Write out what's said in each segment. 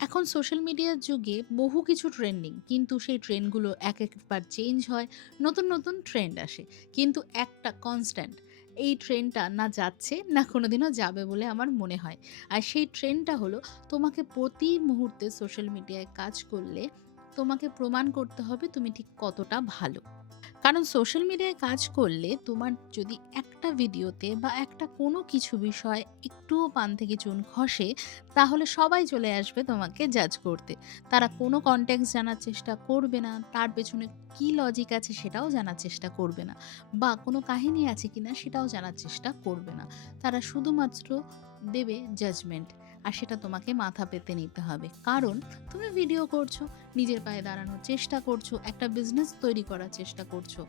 এখন সোশ্যাল মিডিয়ার যুগে বহু কিছু ট্রেন্ডিং, কিন্তু সেই ট্রেন্ডগুলো একবার চেঞ্জ হয়, নতুন নতুন ট্রেন্ড আসে। কিন্তু একটা কনস্ট্যান্ট, এই ট্রেন্ডটা না যাচ্ছে না কোনোদিনও যাবে বলে আমার মনে হয়। আর সেই ট্রেন্ডটা হলো, তোমাকে প্রতি মুহূর্তে সোশ্যাল মিডিয়ায় কাজ করলে তোমাকে প্রমাণ করতে হবে তুমি ঠিক কতটা ভালো। কারণ সোশ্যাল মিডিয়ায় কাজ করলে তোমার যদি একটা ভিডিওতে বা একটা কোনো কিছু বিষয় একটুও পান থেকে চুন খসে, তাহলে সবাই চলে আসবে তোমাকে জাজ করতে। তারা কোনো কনটেক্সট জানার চেষ্টা করবে না, তার পেছনে কি লজিক আছে সেটাও জানার চেষ্টা করবে না, বা কোনো কাহিনী আছে কিনা সেটাও জানার চেষ্টা করবে না। তারা শুধুমাত্র দেবে জাজমেন্ট, আর সেটা তোমাকে মাথা পেতে নিতে হবে। কারণ তুমি ভিডিও করছো, নিজের পায়ে দাঁড়ানোর চেষ্টা করছো, একটা বিজনেস তৈরি করার চেষ্টা করছো।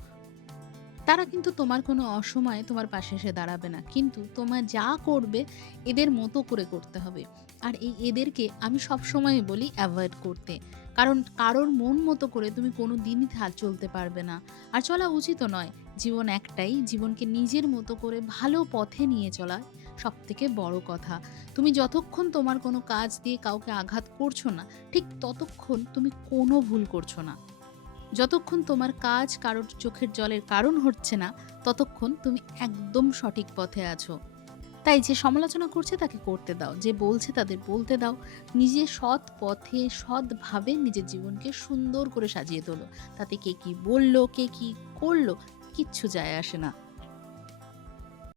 তারা কিন্তু তোমার কোনো অসময়ে তোমার পাশে এসে দাঁড়াবে না। কিন্তু তোমার যা করবে এদের মতো করে করতে হবে। আর এই এদেরকে আমি সবসময়ই বলি এভয়েড করতে। কারণ কারোর মন মতো করে তুমি কোনো দিনই চলতে পারবে না। আর চলা উচিতও নয়। জীবন একটাই, জীবনকে নিজের মতো করে ভালো পথে নিয়ে চলা সবথেকে বড় কথা। তুমি যতক্ষণ তোমার কোনো কাজ দিয়ে কাউকে আঘাত করছো না, ঠিক ততক্ষণ তুমি কোনো ভুল করছো না। যতক্ষণ তোমার কাজ কারোর চোখের জলের কারণ হচ্ছে না, ততক্ষণ তুমি একদম সঠিক পথে আছো। তাই যে সমালোচনা করছে তাকে করতে দাও, যে বলছে তাদের বলতে দাও। নিজে সৎ পথে সৎভাবে নিজের জীবনকে সুন্দর করে সাজিয়ে তোলো। তাতে কে কি বলল, কে কি করলো, কিচ্ছু যায় আসে না।